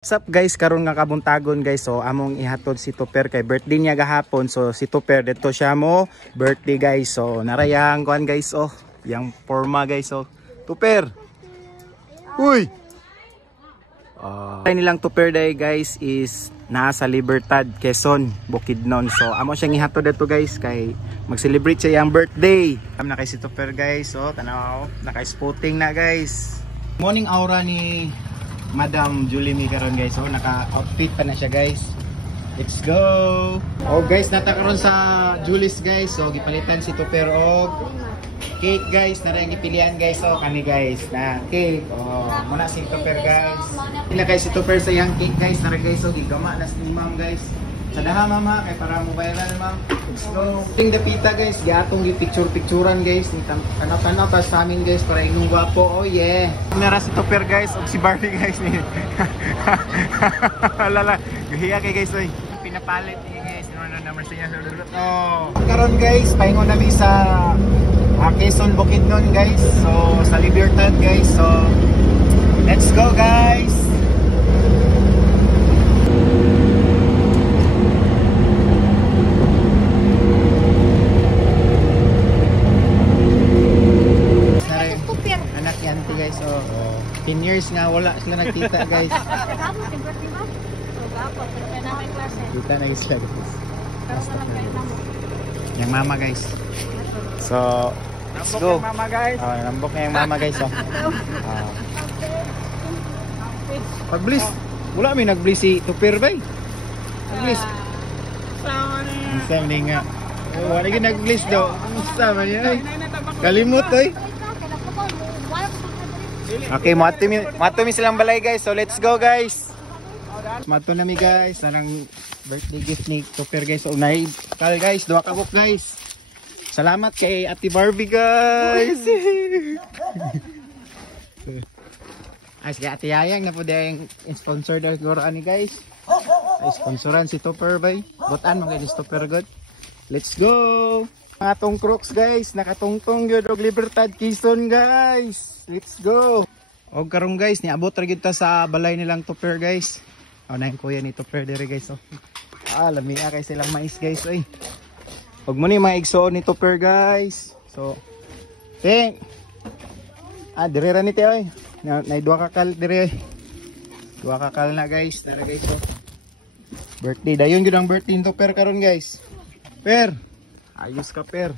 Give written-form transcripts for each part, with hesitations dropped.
What's up guys, karon nga kabuntagon guys. So among ihatod si Tupper kay birthday niya gahapon. So si Tupper dito siya mo birthday guys. So narayang kuan guys, oh yang forma guys. Oh Tupper, uy, nilang Tupper day guys is nasa Libertad, Quezon, Bukidnon. So amo siyang ihatod dito guys kay mag-celebrate siya yang birthday. Na kay si Tupper guys. So tanaw, naka-spotting na guys. Morning aura ni Madam Julie Mi karon guys. So naka-outfit pa na siya guys. Let's go. Oh guys, nata karon sa Julie's guys. So gipalitan si Tupper og cake guys. Nara yung gipilian guys. So kani guys na cake. Oh, muna si Tupper guys. Ila guys si Tupper sa yang cake guys. Nara guys, so gigama na si Ma'am guys. Sa daha mama kay para mo viral ma'am. Let's go. Ting the pita guys, gatong gi-picture-picturean guys. Ni tanaw-tanaw pa sa amin guys para inong gwapo. Oh yeah. Nara si Tupper guys og si Barbie guys ni. Lala, gahiya kay guys oy. Pinapalit ni guys. Ano number sa niya. Oh. Karon guys, paingon na mi sa Quezon, Bukidnon guys. So sa Libertad guys. So let's go guys. Guys, so 10 years nga wala sila nagkita guys. Kita na sila guys. Yung mama guys. So let's go. Mama guys. Nambok na yung mama guys. So pag-bliss wala may nag-bliss si Tupper bay. Nag-bliss. Sorry nga. Wala gyud nag-bliss daw. Musta man yan? Kalimot oy. Okay, mato mi silang balay guys. So let's go guys. Mato na mi guys. Nanang birthday gift ni Tupper guys. So unay kal guys, duha ka book guys. Salamat kay Ate Barbie guys. Ay sige Ate Yayang na po dayang sponsor daw siguro ani guys. Ay sponsoran si Tupper bay. Botan mo guys Tupper god. Let's go. Mga tong Crooks guys, nakatungtong yun og Libertad, Quezon guys. Let's go. Og karong guys, niabot ra gid ta sa balay nilang Tupper guys. Oh, naing kuya ni Tupper dire guys. Oh. Lamia kay silang mais guys oy. Og mo ni mga igsoon ni Tupper guys. So, ting. Dire ra ni te oy. Nay duha ka kal dire. Duha ka kal na guys, tara guys. Oh. Birthday dayon gyud ang birthday ni Tupper karon guys. Per. Ayos ka per.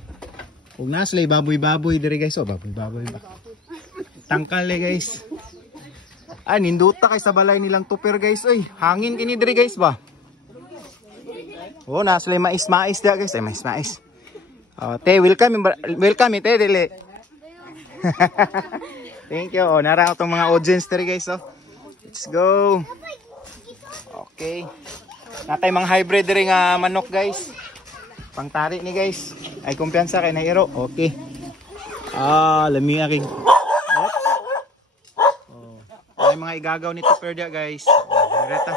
Huwag na sila baboy-baboy dire guys. Oh, baboy-baboy ba? Tangkal eh guys. Ninduta kay sa balay nilang Tupper guys. Oy, hangin kini dire guys ba? Oh, na sila mais-mais dia guys. Ay, mais-mais. Oh, te, welcome te dili. Thank you. Oh, nara atong mga audience dire guys. Oh. Let's go. Okay. Natay mga hybrid dire nga manok guys. Pangtari ni guys. Ay kumpiyansa kay Nairo. Okay. Lami aking. Oops. Ay mga igagaw ni Tupper dia guys. Direta.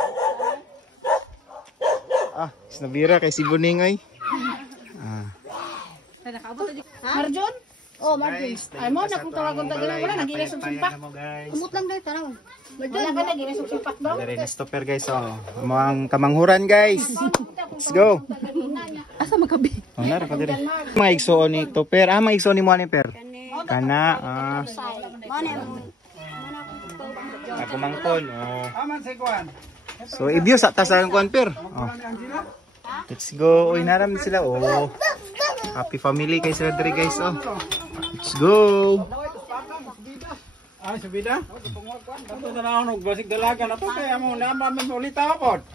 Snabira kay si Buning ay. Marjon? Oh, Marjon. Ay mo na kung tawagon ta gina wala naging sumpak. Kumot lang dai tarang. Wala ka naging sumpak daw. Dire ni Tupper guys. Amo ang kamanghuran guys. Let's go. Asa makabi? Nara pa dire. Mga igsoon ni Tupper. Mga igsoon ni mo ni Per. Kana. Ako mangkon. So i-view sa tasan kuan Per. Let's go. Oy naram sila. Happy family kay sila dire guys. Let's go. Subida? Ito na lang ako basig dalaga na to kaya mo naman ulit ako.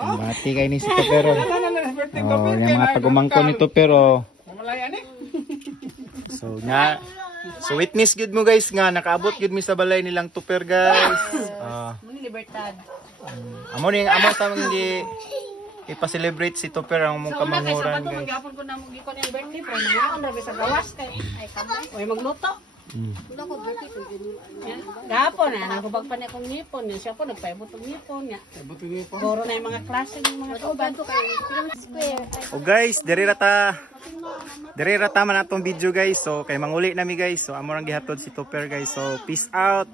Bati kay ni si Tupper. Yung mga tagumangkon nito pero so witness good mo guys nga nakaabot good mi sa balay nilang Tupper guys. Muni Libertad. Amo sa mga ipa-celebrate si Tupper ang mong kamanghuran guys. Gapon ko na mo gikon yung birthday pero nangaon ra sa gawas kay ay kamay. Oy magluto. Wala ko birthday ko gapon na nahubag pa niya kong ngipon niya. Siya po nagpaibot ng ngipon niya. Buto niyo po. Goro na yung mga klase ng mga tuban. Square. O guys, diri rata man atong video guys. So kay manguli nami guys. So amo rang gihatod si Topper guys. So peace out.